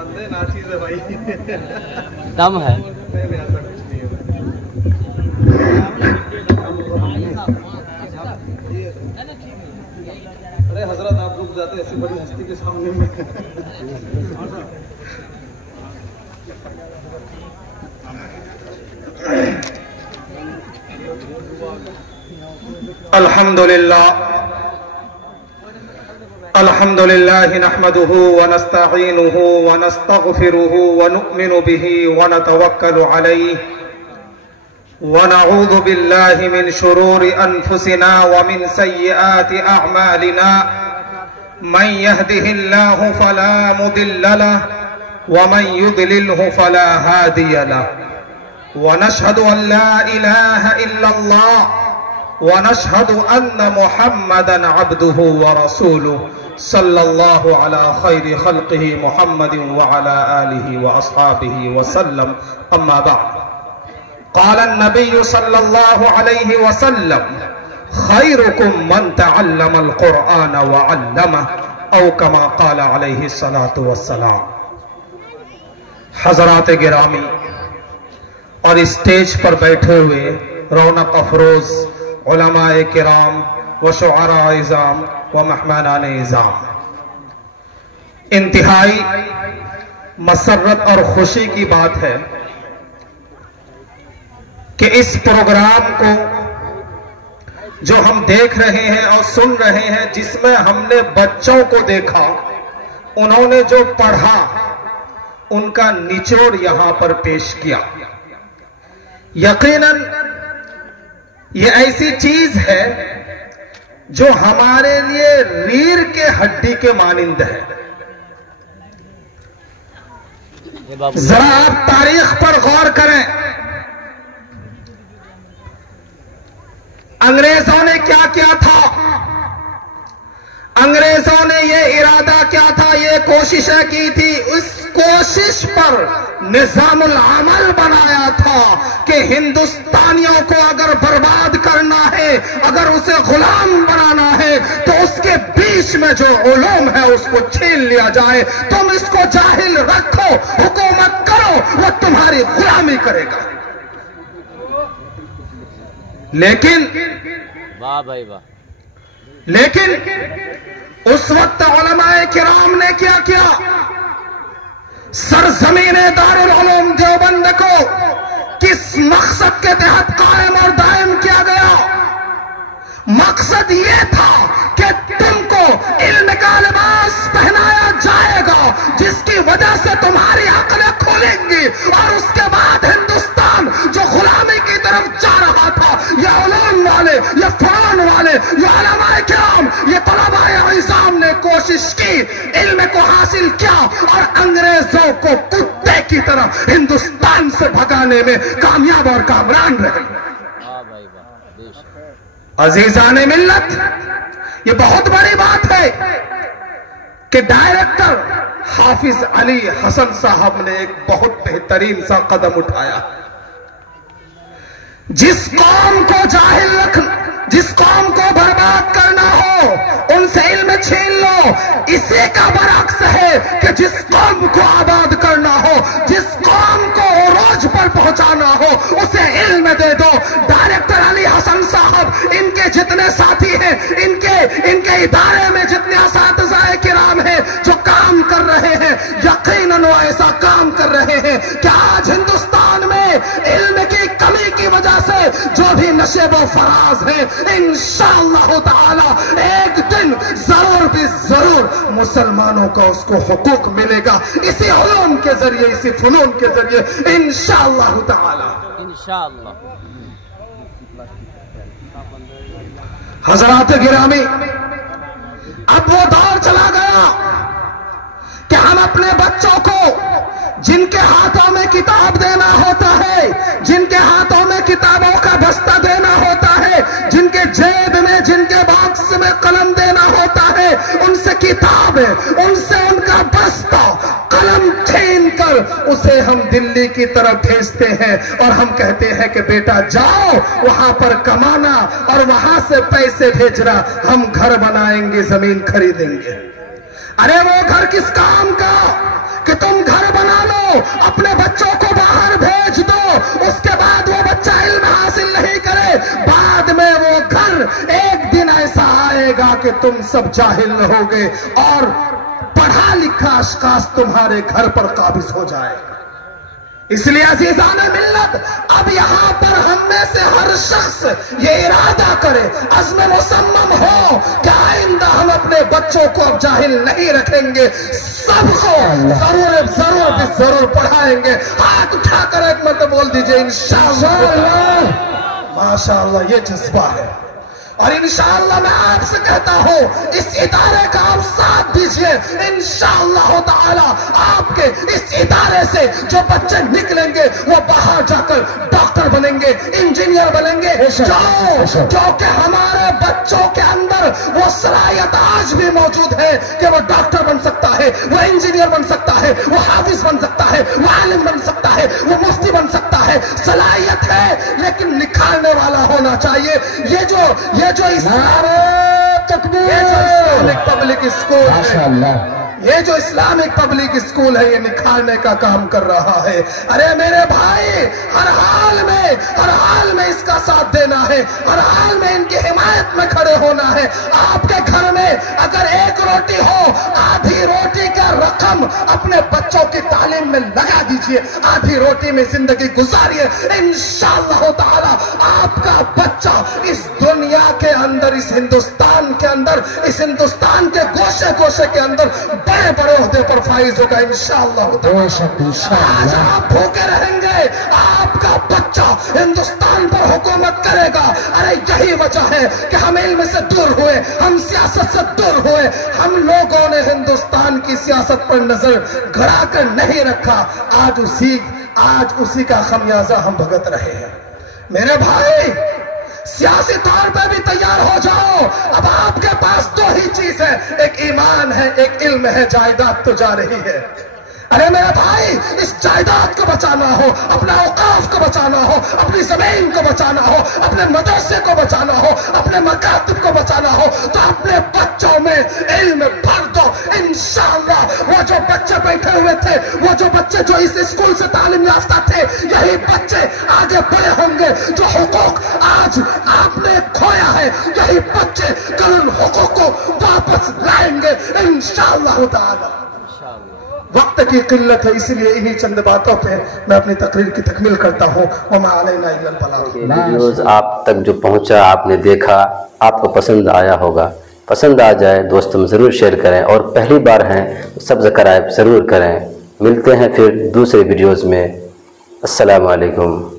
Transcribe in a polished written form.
बंदे नाचीज है भाई, दम है। नहीं ऐसा कुछ नहीं है। अरे हजरत आप रुक जाते ऐसी बड़ी हस्ती के सामने में। अल्हम्दुलिल्लाह नहमदुहु व नस्तईनुहु व नस्तगफिरुहु व नु'मिनु बिही व नतवक्कलु अलैहि व नऊज़ु बिल्लाहि मिन शुरूरि अनफुसिना व मिन सय्यिआति अअमालिना मन यहदिहिल्लाहु फला मुदिल्ल लहु व मन युद्लिलहु फला हादिय लहु व नशहदु अन ला इलाहा इल्लल्लाह व नशहदु अन्न मुहम्मदन अब्दुहु व रसूलुहु सल्लल्लाहु अला खैरि खल्क़िहि मुहम्मदिन व अला आलिहि व अस्हाबिहि व सल्लम। अम्मा बअद, क़ाल अन्नबिय्यु सल्लल्लाहु अलैहि व सल्लम खैरुकुम मन तअल्लमल क़ुरआन व अल्लमह औ कमा क़ाल अलैहि सलातु वस्सलाम। हज़रात गिरामी और स्टेज पर बैठे हुए रौनक अफरोज उलमाए किराम व शुअरा इज़ाम व मेहमानान इज़ाम, इंतहाई मसर्रत और खुशी की बात है कि इस प्रोग्राम को जो हम देख रहे हैं और सुन रहे हैं, जिसमें हमने बच्चों को देखा, उन्होंने जो पढ़ा, उनका निचोड़ यहां पर पेश किया। यकीनन ये ऐसी चीज है जो हमारे लिए रीढ़ के हड्डी के मानिंद है। जरा आप तारीख पर गौर करें, अंग्रेजों ने क्या किया था? अंग्रेजों ने ये इरादा क्या था, ये कोशिशें की थी, उस कोशिश पर निजामुल अमल बनाया था कि हिंदुस्तानियों को अगर बर्बाद करना है, अगर उसे गुलाम बनाना है, तो उसके बीच में जो उलूम है उसको छीन लिया जाए। तुम इसको जाहिल रखो, हुकूमत करो, वो तुम्हारी गुलामी करेगा। लेकिन वाह भाई वाह, लेकिन उस वक्त उलमाए किराम ने क्या किया? सरजमीने दारुल उलूम देवबंद को किस मकसद के तहत कायम और दायम किया गया? मकसद ये था कि तुमको इल्म का लिबास पहनाया जाएगा, जिसकी वजह से तुम्हारी अक्लें खुलेंगी, और उसके बाद हिंदुस्तान जो गुलामी की तरफ जा रहा था, ये उलूम वाले, ये फरान वाले, ये उलमाए किराम, ये तलबाए इज़ाम ने कोशिश की, इल्म को हासिल किया और अंग्रेजों को कुत्ते की तरह हिंदुस्तान से भगाने में कामयाब और कामरान रहे। अजीजाने मिल्लत, ये बहुत बड़ी बात है कि डायरेक्टर हाफिज अली हसन साहब ने एक बहुत बेहतरीन सा कदम उठाया। जिस कौम को जाहिल रखना, जिस कौम को बर्बाद करना हो, उनसे इल्म छीन लो। इसी का बरअक्स है कि जिस कौम को आबाद करना हो, जिस कौम को उरूज पर पहुंचाना हो, उसे इल्म दे दो। डायरेक्टर अली हसन साहब, इनके जितने साथी हैं, इनके इदारे में जितने असातिज़ाए किराम हैं जो काम कर रहे हैं, यकीनन वो ऐसा काम कर रहे हैं कि आज हिंदुस्तान में इल्म की कमी की वजह से जो भी नशेबो फराज है, इंशाअल्लाह ताला एक दिन जरूर भी जरूर मुसलमानों को उसको हुकूक मिलेगा, इसी उलूम के जरिए, इसी फुनून के जरिए, इंशाअल्लाह ताला, इंशाअल्लाह। हजरात गिरामी, अब वो दौर चला गया कि हम अपने बच्चों को जिनके हाथों में किताब देना होता है, जिनके हाथों में किताबों का बस्ता देना होता है, जिनके जेब में, जिनके बॉक्स में कलम देना होता है, उनसे किताब है, उनसे उनका बस्ता, कलम छीन कर उसे हम दिल्ली की तरफ भेजते हैं और हम कहते हैं कि बेटा जाओ वहां पर कमाना और वहां से पैसे भेजना, हम घर बनाएंगे, जमीन खरीदेंगे। अरे वो घर किस काम का कि तुम घर کہ تم سب جاہل رہوگے اور پڑھا لکھا اشخاص تمہارے گھر پر قابض ہو جائے گا۔ اس لیے عزیزان ملت، اب یہاں پر ہم میں سے ہر شخص یہ ارادہ کرے، عزم مصمم ہو کہ آئندہ ہم اپنے بچوں کو اب جاہل نہیں رکھیں گے، سب کو ضرور پڑھائیں گے۔ ہاتھ اٹھا کر ایک مرتبہ بول دیجئے انشاءاللہ۔ ماشاءاللہ، یہ جذبہ ہے، اور انشاءاللہ میں آپ سے کہتا ہوں اس ادارے کا آپ ساتھ دیجئے، انشاءاللہ تعالی آپ کے اس ادارے سے جو بچے نکلیں گے وہ باہر جا کر ڈاکٹر بنیں گے، انجینئر بنیں گے، کیونکہ ہمارے بچوں کے اندر وہ صلاحیت آج بھی موجود ہے کہ وہ ڈاکٹر بن سکتا ہے، وہ انجینئر بن سکتا ہے، وہ حافظ بن سکتا ہے، وہ عالم بن سکتا ہے، وہ مفتی بن سکتا ہے۔ صلاحیت ہے لیکن نکھارنے والا ہونا چاہیے۔ یہ جو اسلامک پبلک اسکول ہے، یہ جو اسلامک پبلک اسکول ہے، یہ نکھارنے کا کام کر رہا ہے۔ ارے میرے بھائی، ہر حال میں اس کا ساتھ دینا ہے، ہر حال میں ان کی حمایت میں کھڑے ہونا ہے۔ آپ کے گھر میں اگر ایک روٹی ہو، آدھی روٹی کا رقم اپنے بچوں کی تعلیم میں لگا دیجئے، آدھی روٹی میں زندگی گزاریے، انشاءاللہ تعالی آپ کا بچہ اس دنیا کے اندر، اس ہندوستان کے اندر، اس ہندوستان کے گوشے گوشے کے اندر بڑے بڑے عہدے پر فائز ہوگا انشاءاللہ تعالی۔ آج آپ بھوکے رہیں گے، آپ کا بچہ ہندوستان پر حکومت کرے گا۔ ارے یہی وجہ ہے کہ ہم علم سے دور ہوئے، ہم سیاست سے دور ہوئے، ہم لوگوں نے ہندوستان کی سیاست پر نظر گھڑا کر نہیں رکھا۔ آج اسی کا خمیازہ ہم بھگت رہے ہیں۔ میرے بھائی، سیاسی طور پہ بھی تیار ہو جاؤ، اب آپ کے پاس دو ہی چیز ہے، ایک ایمان ہے، ایک علم ہے، جائیداد تو جا رہی ہے۔ ارے میرے بھائی، اس جائیداد کو بچانا ہو، اپنے اوقاف کو بچانا ہو، اپنی زمین کو بچانا ہو، اپنے مدرسے کو بچانا ہو، اپنے مکاتب کو بچانا ہو، تو اپنے بچوں میں علم بھر دو انشاءاللہ۔ وہ جو بچے بیٹھے ہوئے تھے، وہ جو بچے جو اس اسکول سے تعلیم یافتہ تھے، یہی بچے آگے بڑے ہوں گے۔ جو حقوق آج آپ نے کھویا ہے، یہی بچے کل ان حقوق کو واپس لائیں گے انشاءاللہ تعالی۔ وقت کی قلت ہے، اسی لیے انہی چند باتوں پہ میں اپنی تقریر کی تکمیل کرتا ہوں۔ وَمَا عَلَيْنَا إِلَّا الْبَلَاغُ۔ ویڈیوز آپ تک جو پہنچا، آپ نے دیکھا، آپ کو پسند آیا ہوگا۔ پسند آ جائے دوستوں میں ضرور شیئر کریں، اور پہلی بار ہیں سبسکرائب ضرور کریں۔ ملتے ہیں پھر دوسرے ویڈیوز میں۔ السلام علیکم۔